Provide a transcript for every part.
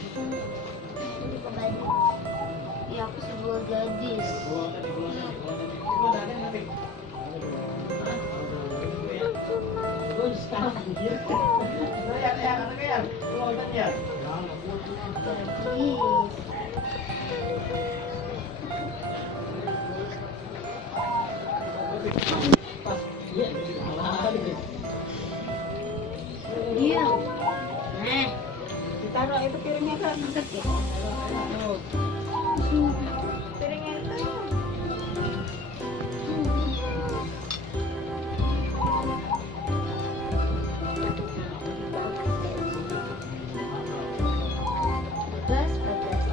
Ini ke baju. Ya aku sebuah gadis. Gadis. Iya. Nah, Ditaruh itu piringnya kan. angkat ya. Piringnya itu. Bagas, bagas.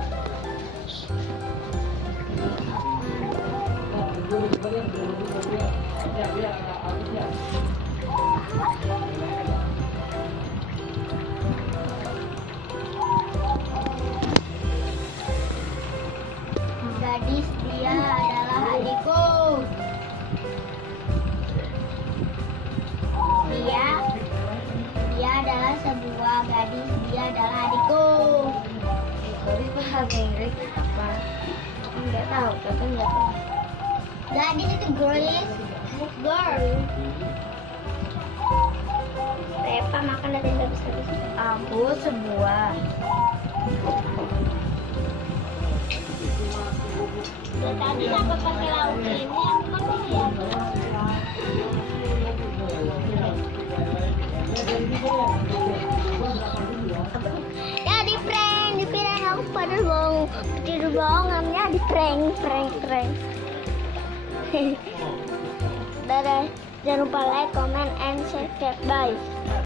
Gadis, dia adalah adikku. Dia adalah sebuah gadis. Dia adalah adikku. Sorry, bahasa Inggris apa? Nggak tahu, tapi nggak tahu. Gadis itu girlish, girl. Repa makan dari habis-habis. Aku sebuah. Dari tadi sampai pakai lauk ini aku kan lihat. Ya di prank aku padahal bohong, tidur bohongannya di prank. Dadah, jangan lupa like, comment, and subscribe, bye.